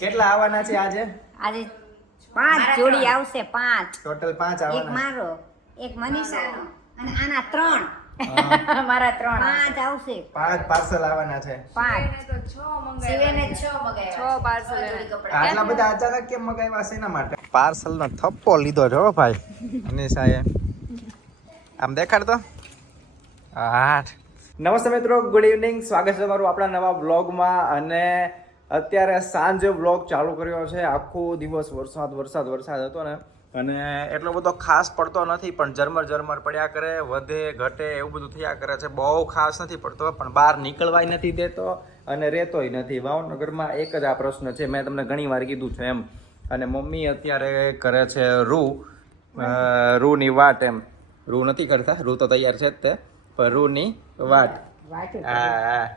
કેટલા આવવાના છે આજે? આજે 5 જોડી આવશે. 5 ટોટલ 5 આવવાના. એક મારો, એક મનીષાનો અને આના 3. મારા 3 5 આવશે. 5 પાર્સલ આવવાના છે. 5 શિવેને 6 મગાવ્યા. 6 પાર્સલ. આટલા બધા અચાનક કેમ મગાવ્યા છે? એના માટે પાર્સલ નો થપ્પો લીધો છે હો ભાઈ મનીષાએ. આમ દેખાડતો. હા, નમસ્તે મિત્રો, ગુડ ઇવનિંગ. સ્વાગત છે તમારું આપણા નવા વ્લોગમાં. અને અત્યારે સાંજે વ્લોગ ચાલુ કર્યો છે. આખો દિવસ વરસાદ હતો ને, અને એટલો બધો ખાસ પડતો નથી, પણ ઝરમર પડ્યા કરે, વધે ઘટે એવું બધું થયા કરે છે. બહુ ખાસ નથી પડતો, પણ બહાર નીકળવાય નથી દેતો અને રહેતોય નથી. ભાવનગરમાં એક જ આ પ્રશ્ન છે, મેં તમને ઘણી વાર કીધું છે એમ. અને મમ્મી અત્યારે કરે છે રૂની વાટ એમ. રૂ નથી કરતા, રૂ તો તૈયાર છે જ તે, પણ રૂની વાટ. હા,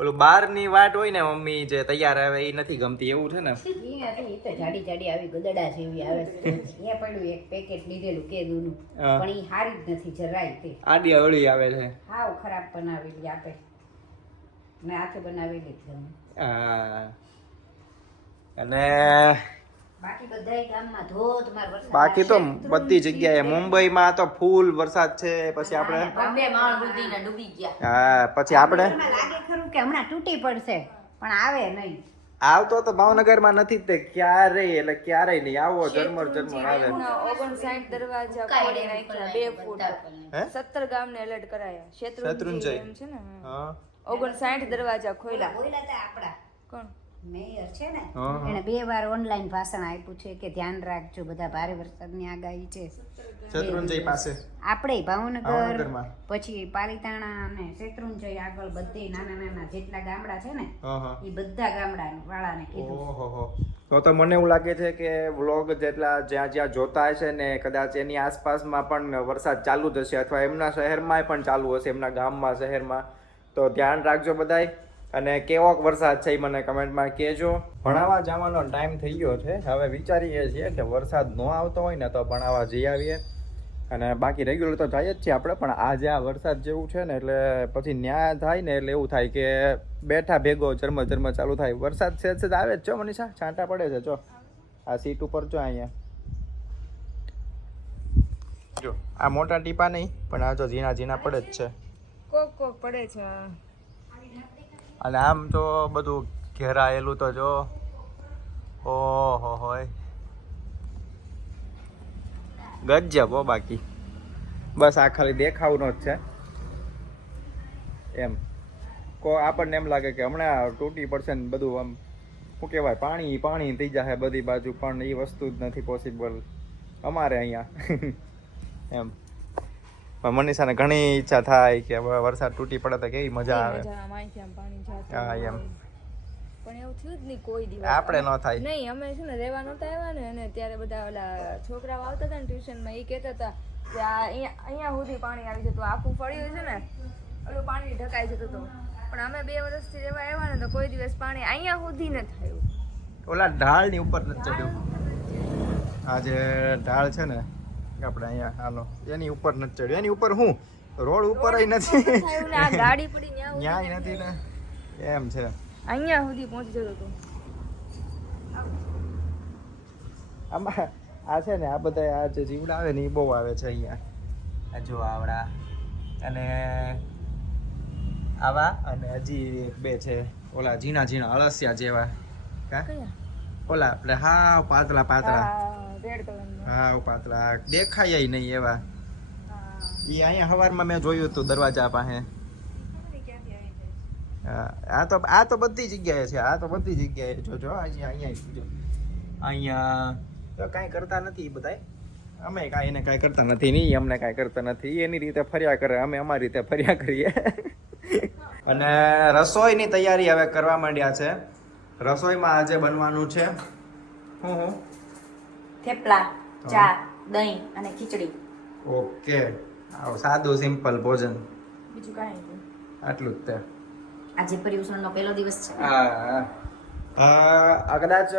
ઓલું બહારની વાટ હોય ને મમ્મી જે તૈયાર આવે એ નથી ગમતી, એવું છે ને. ઈ તો જાડી આવી ગદડા જેવી આવે છે. એ પડ્યું એક પેકેટ લીધેલું કેદુનું, પણ ઈ હારી જ નથી જરાય. તે આડી અવળી આવે છે. હાવ ખરાબ બનાવેલી આપે ને, હાથે બનાવેલી જ ગમે. અને બાકી બધાય ગામમાં ધોધમાર વરસાદ. બાકી તો બધી જગ્યાએ, મુંબઈમાં તો ફૂલ વરસાદ છે. પછી આપણે બોમ્બે માળ સુધીના ડૂબી ગયા. હા, પછી આપણે લાગે ખરું કે હમણાં તૂટી પડશે, પણ આવે નહીં. આવતો તો ભાવનગરમાં નથી તે ક્યારેય, એટલે ક્યારેય નહીં. આવો ઝરમર આવે. 59 દરવાજા ખોલી નાખ્યા 2 ફૂટ. 17 ગામને એલર્ટ કરાયા. શેત્રુંજય એમ છે ને. હા, 59 દરવાજા ખોલ્યા. બોલ્યા હતા આપડા કોણ મેયર છે ને, એને 2 વાર ઓનલાઈન ભાષણ આપ્યું છે કે ધ્યાન રાખજો, બધા ભારે વરસાદની આગાહી છે. શેત્રુંજય પાસે આપણે ભાવનગર, પછી પાલીતાણા અને શેત્રુંજય આગળ બધે નાના જેટલા ગામડા છે ને, એ બધા ગામડા વાળાને કીધું. તો મને એવું લાગે છે કે વ્લોગ જેટલા જ્યાં જોતા હશે ને, કદાચ એની આસપાસમાં પણ વરસાદ ચાલુ જ હશે, અથવા એમના શહેરમાં પણ ચાલુ હશે, એમના ગામમાં, શહેરમાં. તો ધ્યાન રાખજો બધાય. અને કેવોક વરસાદ છે એ મને કમેન્ટમાં કહેજો. ભણાવવા જવાનો ટાઈમ થઈ ગયો છે. હવે વિચારીએ છીએ કે વરસાદ ન આવતો હોય ને તો ભણાવવા જઈ આવીએ. અને બાકી રેગ્યુલર તો જાય જ છીએ આપણે, પણ આજે આ વરસાદ જેવું છે ને, એટલે પછી ન્યા થાય ને એટલે એવું થાય કે બેઠા ભેગો ઝરમર ચાલુ થાય. વરસાદ સેજ આવે જ છો મનીષા, છાંટા પડે છે. જો આ સીટ ઉપર જો, અહીંયા જો આ મોટા ટીપા નહીં, પણ આ જો ઝીણા પડે જ છે. કોક પડે છે. અને આમ તો બધું ઘેરાયેલું તો જો, ઓહો હોય ગજબ હો. બાકી બસ આ ખાલી દેખાવનો જ છે એમ. આપણને એમ લાગે કે હમણાં તૂટી પડશે ને બધું, આમ શું કહેવાય, પાણી થઈ જશે બધી બાજુ, પણ એ વસ્તુ જ નથી પોસિબલ અમારે અહીંયા એમ. પણ મનીષાને ઘણી ઈચ્છા થાય કે હવે વરસાદ તૂટી પડે તો કેવી મજા આવે. હા એમ, પણ એવું થયું જ નહીં કોઈ દિવસ. આપણે ન થાય નહીં. અમે છે ને રહેવા નહોતા આવ્યા ને, અને ત્યારે બધા ઓલા છોકરાઓ આવતા હતા ને ટ્યુશનમાં, એ કહેતા હતા કે અહીંયા સુધી પાણી આવી જતું, આખું ફળ્યું છે ને ઓલું પાણી ઢકાઈ જતું હતું. પણ અમે 2 વર્ષથી રહેવા આવ્યા ને, તો કોઈ દિવસ પાણી અહીંયા સુધી ન થયું. ઓલા ઢાળની ઉપર નથી ચડ્યું. આ જે ઢાળ છે ને આપણે અહીંયા, હાલો એની ઉપર નથી ચડ્યું. એની ઉપર હું રોડ ઉપર નથી, ગાડી પડી ન્યાય નથી ને, એમ છે. અહીંયા સુધી પહોંચી જતો હતો. આમાં આ છે ને, આ બધા આ જે જીવડા આવે ને એ બહુ આવે છે અહીંયા. આ જો આવડા અને આવા, અને હજી 2 છે ઓલા ઝીણા અળસિયા જેવા. ઓલા આપણે હાવ પાતળા રેડ કલરના, હાવ પાતળા, દેખાય નહીં એવા. ઈ અહીંયા સવારમાં મેં જોયું હતું દરવાજા પાસે. આ તો બધી જગ્યાએ છે. આ તો બધી જગ્યાએ જોજો. અહીંયા તો કાંઈ કરતા નથી બધાય. અમે કાંઈ એને કાંઈ કરતા નથી, નહીં અમને કાંઈ કરતા નથી. એની રીતે ફર્યા કરે, અમે અમારી રીતે ફર્યા કરીએ. અને રસોઈની તૈયારી હવે કરવા માંડ્યા છે. રસોઈમાં આજે બનવાનું છે હું થેપલા, ચા, દહીં અને ખીચડી. ઓકે, સાદું સિમ્પલ ભોજન, બીજું કાંઈ નહીં. આટલું જ તે. આજે પર્યુષણનો પહેલો દિવસ છે. હા, કદાચ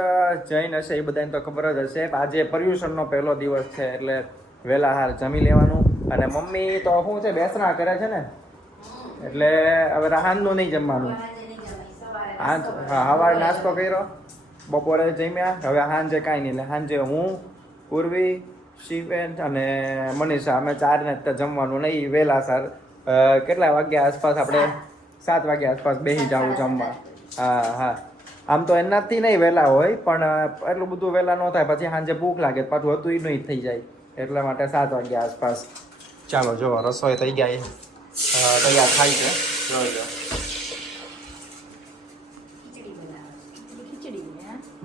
જૈન હશે એ બધાને તો ખબર જ હશે. આજે પર્યુષણનો પહેલો દિવસ છે, એટલે વહેલા હાર જમી લેવાનું. અને મમ્મી તો શું છે, બેસણા કરે છે ને, એટલે હવે રાહાનનું નહીં જમવાનું. સવારે સવાર નાસ્તો કર્યો, બપોરે જમ્યા, હવે સાંજે કાંઈ નહીં. એટલે સાંજે હું, પૂર્વી, શિવેન અને મનીષા અમે 4 ને જમવાનું નહીં. વહેલા સર કેટલા વાગ્યા આસપાસ આપણે 7 વાગ્યા આસપાસ બેસી જાવું જમવા. હા આમ તો એનાથી નહીં વહેલા હોય, પણ એટલું બધું વહેલા ન થાય, પછી સાંજે ભૂખ લાગે પાછું હતું એ નહીં થઈ જાય, એટલા માટે 7 વાગ્યા આસપાસ. ચાલો જો રસોઈ થઈ ગઈ, તૈયાર થાય છે. જોઈ લો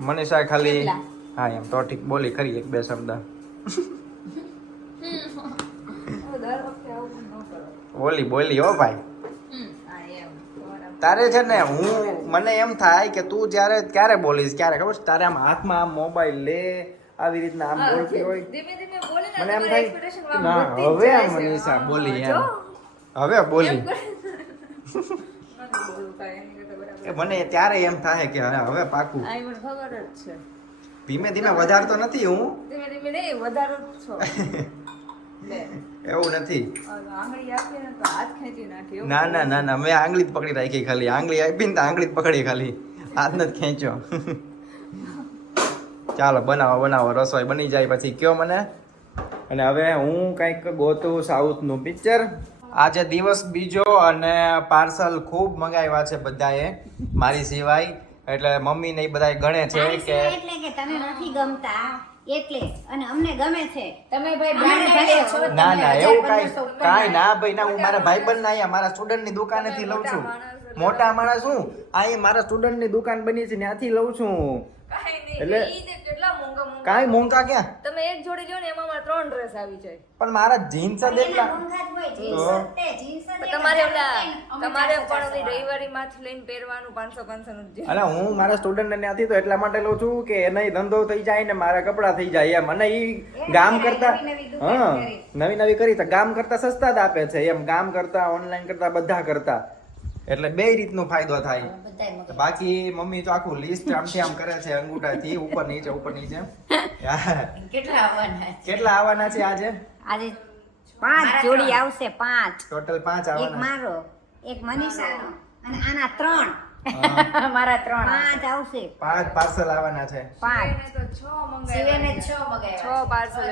મનીષા ખાલી હા એમ તો ઠીક બોલી ખરી 1-2 શબ્દ બોલી હો ભાઈ. તારે છે ને મને એમ થાય કે તું જ્યારે ક્યારે બોલીશ ક્યારે ખબર છે, તારે આમ હાથમાં આમ મોબાઈલ લે આવી રીતના આમ બોલતી હોય મને એમ થાય ના હવે આમ મનીષા બોલી એમ હવે બોલી મને ત્યારે એમ થાય કે હવે પાકું. ધીમે ધીમે વધારતો નથી હું, એવું નથી. ના મેં આંગળી જ પકડી રાખી, ખાલી આંગળી આપી ને આંગળી જ પકડી, ખાલી હાથ નથી ખેંચ્યો. ચાલો બનાવો રસોઈ બની જાય પછી કયો મને. અને હવે હું કંઈક ગોતું સાઉથનું પિક્ચર. આજે દિવસ બીજો અને પાર્સલ ખૂબ મંગાવ્યા છે બધાએ મારી સિવાય, એટલે મમ્મી ને બધા ગણે છે કે એટલે કે તને નથી ગમતા એટલે, અને અમને ગમે છે. તમે ભાઈ બ્રાન્ડેડ છો. ના એવું કાઈ ના ભાઈ ના. હું મારા ભાઈબંધ ના અહીંયા મારા સ્ટુડન્ટ ની દુકાનેથી લઉં છું. મોટા માણસ હું અહીં મારા સ્ટુડન્ટ ની દુકાન બની છે ત્યાંથી લઉં છું. એટલે કાઈ મોંઘા ક્યાં? તમે એક જોડી જો ને એમાં મારા 3 ડ્રેસ આવી જાય. પણ મારા જીન્સ જ એટલા તમારે પણ રવિવારી માંથી લઈને પહેરવાનું 500 નું છે. અરે હું મારા સ્ટુડન્ટ ને ત્યાંથી તો એટલા માટે લઉં છું કે એનો ધંધો થઈ જાય ને મારા કપડા થઈ જાય એમ. અને ઈ ગામ કરતા નવી કરી તો ગામ કરતા સસ્તા જ આપે છે એમ, ગામ કરતા ઓનલાઈન કરતા બધા કરતા, એટલે બે રીતનો ફાયદો થાય. બાકી મમ્મી તો આખું લિસ્ટ આમથી આમ કરે છે અંગૂઠાથી ઉપર નીચે. કેટલા આવવાના છે આજે? 5 જોડી આવશે. 5 ટોટલ 5 આવવાના. એક મારો, એક મનીષાનો અને આના 3 મારા 3 5 આવશે. 5 પાર્સલ આવવાના છે. 5 શિવેને 6 મંગાવ્યા. 6 પાર્સલ.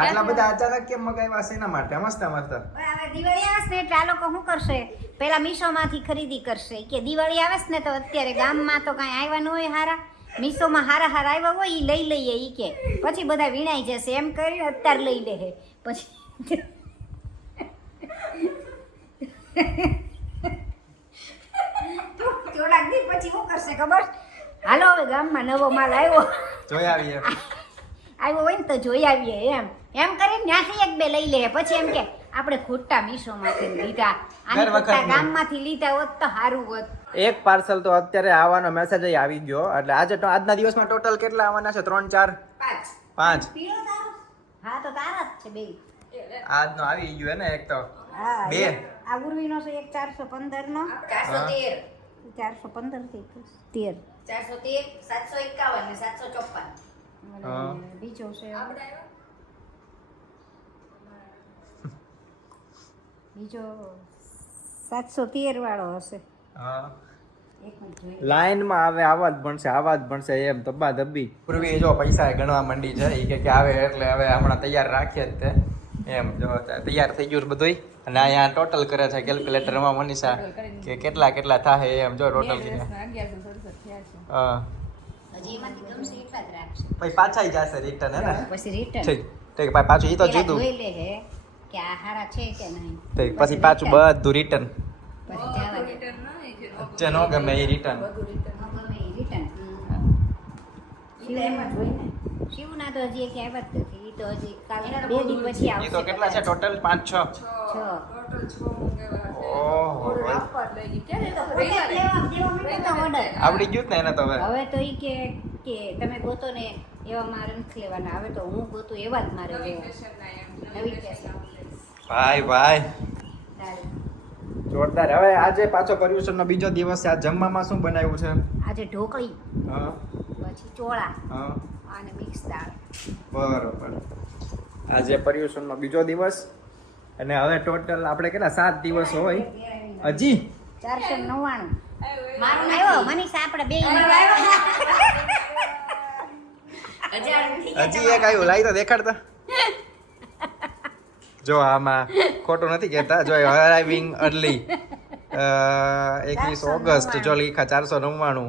આટલા બધા અચાનક કેમ મંગાવ્યા છે? એના માટે મસ્ત હવે દિવાળી આવે છે એટલે આ લોકો શું કરશે, પેલા મીશો માંથી ખરીદી કરશે કે દિવાળી આવે છે ને તો અત્યારે ગામમાં તો કઈ આવ્યા ન હોય હારા, મીશો માં હારા આવ્યા હોય ઈ લઈ લઈએ ઈ કે, પછી બધા વીણાઈ જશે એમ કરીને અત્યારે લઈ લે પછી થોડાક દી પછી શું કરશે ખબર? હાલો હવે ગામમાં નવો માલ આવ્યો જોઈ આવીએ, આવ્યો હોય ને તો જોઈ આવીએ એમ કરીને ત્યાંથી 1-2 લઈ લે. પછી એમ કે આપણે ખોટા મીશોમાંથી લીધા, આની ખોટા ગામમાંથી લીધા હોત તો સારું હોત. એક પાર્સલ તો અત્યારે આવવાનો મેસેજ આવી ગયો, એટલે આજે તો આજના દિવસમાં ટોટલ કેટલા આવવાના છે? 3 4 5 પીળો તારો? હા તો તારા જ છે બે. આજનો આવી ગયો ને એક તો હા, બે આ ઉર્વીનો છે એક 415 નો 413 415 થી 13 413 751 ને 754 બીજો છે બીજો 713 વાળો હશે. લાઈનમાં આવે આવા જ ભણશે એમ ધબ્બા ધબ્બી. પૂર્વી જો પૈસા ગણવા માંડી છે એ કે આવે એટલે હવે હમણાં તૈયાર રાખીએ જ તે એમ. જો તૈયાર થઈ ગયું બધું, અને અહીંયા ટોટલ કરે છે કેલ્ક્યુલેટરમાં મનીષા કે કેટલા થાય એમ. જો ટોટલ હજી એમાંથી ગમશે એટલા જ રાખશે, પછી પાછા જશે રિટર્ન હે ને? પછી રિટર્ન ઠીક ભાઈ પાછું ઈ તો જુદું જોઈ લે હે કે આ હારા છે કે નહીં. ઠીક પછી પાછું બધું રિટર્ન પછી જવા દે. જે નો ગમે એ રિટર્ન. શિવના તો હજી એક આવ્યા જ નથી, ઈ તો હજી કાલે 2 દી પછી આવશે. ઈ તો કેટલા છે ટોટલ? 5 6 ઓહો આવડી ગયું ને એને તો હવે તો ઈ કે તમે ગોતો ને એવા મારે નથી લેવાના, હવે તો હું ગોતું એવા જ મારે લેવા. નવી ભાઈ જોરદાર. હવે આજે પાછો પર્યુષણનો બીજો દિવસ છે. આ જમવામાં શું બનાવ્યું છે? આજે ઢોકળી, પછી ચોળા અને મિક્સ દાળ. બરોબર. આજે પર્યુષણનો બીજો દિવસ, અને હવે ટોટલ આપણે કેટલા 7 દિવસ હોય હજી? 499 આવ્યો મનીષા આપણે બે હજી એક આવ્યું લાઈ તો દેખાડતા જો આમાં ખોટું નથી કહેતા જો અરાઇવિંગ અર્લી 21 ઓગસ્ટ જો લીખા 499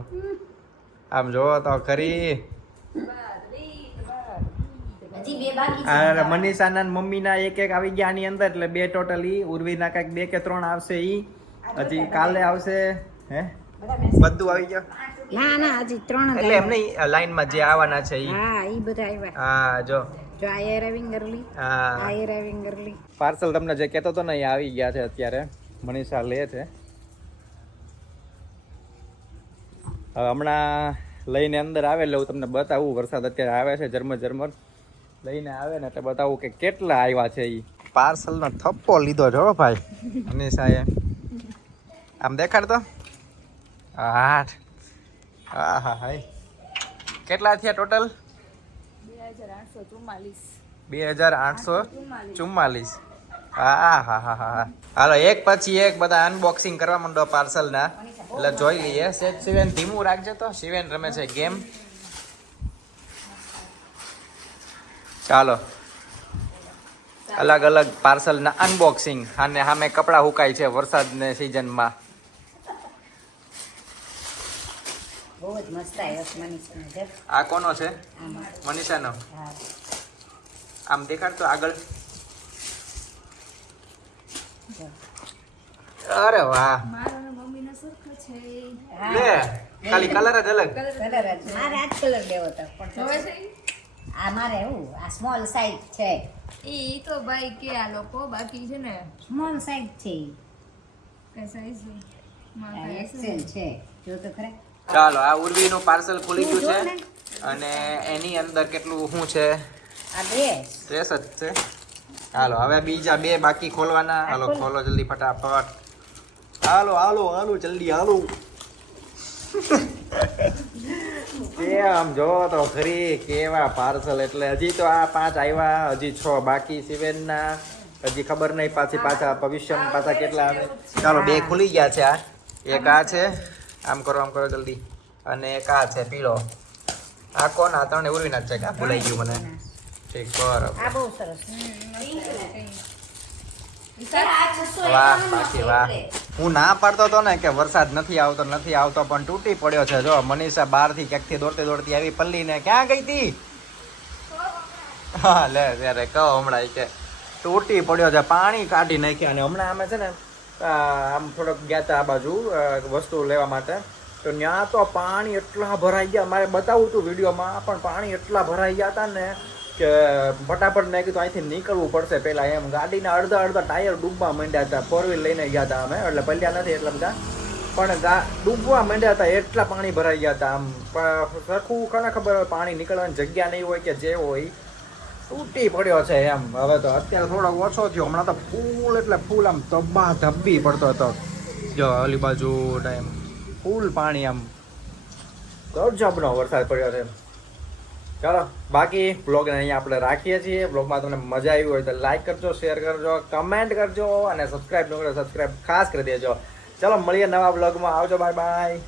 આમ જો તો ખરી હજી બે બાકી છે. આ મનીષાના ને મમ્મીના એક એક આવી ગયા આની અંદર એટલે બે ટોટલી ઉર્વીના કઈક 2 કે 3 આવશે ઈ હજી કાલે આવશે હે બધું આવી ગયું ના હજી 3 જ એટલે એમ નહીં લાઈનમાં જે આવવાના છે ઈ હા ઈ બધા આવ્યા હા જો જો આ એરાવિંગ અર્લી હા આ એરાવિંગ અર્લી પાર્સલ તમને જે કહેતો હતો ને એ આવી ગયા છે અત્યારે મનીષા લે છે હવે હમણાં લઈને અંદર આવે એટલે હું તમને બતાવું વરસાદ અત્યારે આવે છે ઝરમર લઈને આવે ને એટલે બતાવું કે કેટલા આવ્યા છે એ પાર્સલનો થપ્પો લીધો છો ભાઈ મનીષાએ આમ દેખાડતો 8 હા હાય કેટલા થયા ટોટલ 2844 હા હાલો એક પછી એક બધા અનબોક્સિંગ કરવા માંડો પાર્સલના એટલે જોઈ લઈએ શિવેન ધીમું રાખજે તો શિવેન રમે છે ગેમ ચાલો અલગ અલગ પાર્સલના અનબોક્સિંગ અને સામે કપડાં હુકાય છે વરસાદની સિઝનમાં બહુ જ મસ્ત આવ્યો છે મનીષાનો જો આ કોનો છે આમાં મનીષાનો હા આમ દેખાડતો આગળ જો અરે વાહ મારો ને મમ્મીનો સરખો છે લે ખાલી કલર જ અલગ કલર જ મારે આ જ કલર લેવો હતો પણ જોવે છે આ મારે હું આ સ્મોલ સાઈઝ છે ઈ તો ભાઈ કે આ લોકો બાકી છે ને સ્મોલ સાઈઝ છે ઈ. કઈ સાઈઝ આ એક્સેલ છે જો તો ખરા ચાલો આ ઉર્વીનું પાર્સલ ખુલી તું જો ગયું ને. છે અને એની અંદર કેટલું શું છે આ ડ્રેસ ડ્રેસ જ છે હાલો હવે બીજા બે બાકી ખોલવાના હાલો ખોલો જલ્દી ફટાફટ હાલો જલ્દી હાલો આમ જો તો ખરી કેવા પાર્સલ એટલે હજી તો આ 5 આવ્યા હજી 6 બાકી સિવેનના હજી ખબર નહીં પાછા ભવિષ્યમાં પાછા કેટલા આવે ચાલો બે ખુલી ગયા છે આ એક આ છે આમ કરો જલ્દી અને એક આ છે પીળો આ કોણ આ ત્રણે ઉર્વીના જ છે કે આ ભૂલાઈ ગયું મને ઠીક બરાબર આ બહુ સરસ વાહ બાકી વાહ હું ના પાડતો હતો ને કે વરસાદ નથી આવતો પણ તૂટી પડ્યો છે જો મનીષા બહારથી ક્યાંકથી દોડતી આવી પલ્લીને ક્યાં ગઈ હતી હા લે ત્યારે કહો હમણાં ઈ કે તૂટી પડ્યો છે પાણી કાઢી નાખ્યા અને હમણાં અમે છે ને આમ થોડોક ગયા હતા આ બાજુ વસ્તુ લેવા માટે તો ત્યાં તો પાણી એટલા ભરાઈ ગયા મારે બતાવું હતું વિડીયોમાં પણ પાણી એટલા ભરાઈ ગયા હતા ને કે ફટાફટ મેં કીધું અહીંથી નીકળવું પડશે પહેલા એમ ગાડીના અડધા ટાયર ડૂબવા માંડ્યા હતા 4 વ્હીલ લઈને ગયા હતા અમે એટલે પલ્યા નથી એટલા બધા પણ ડૂબવા માંડ્યા હતા એટલા પાણી ભરાઈ ગયા હતા આમ સરખું કોને ખબર હોય પાણી નીકળવાની જગ્યા નહીં હોય કે જે હોય તૂટી પડ્યો છે એમ હવે તો અત્યારે થોડોક ઓછો થયો હમણાં તો ફૂલ આમ તબ્બા ધબ્બી પડતો હતો જો ઓલી બાજુ ટાઈમ ફૂલ પાણી આમ ગજબનો વરસાદ પડ્યો છે ચાલો બાકી બ્લોગને અહીંયા આપણે રાખીએ છીએ બ્લોગમાં તમને મજા આવી હોય તો લાઈક કરજો શેર કરજો કમેન્ટ કરજો અને સબસ્ક્રાઈબ ન કરો સબસ્ક્રાઈબ ખાસ કરી દેજો ચાલો મળીએ નવા બ્લોગમાં આવજો બાય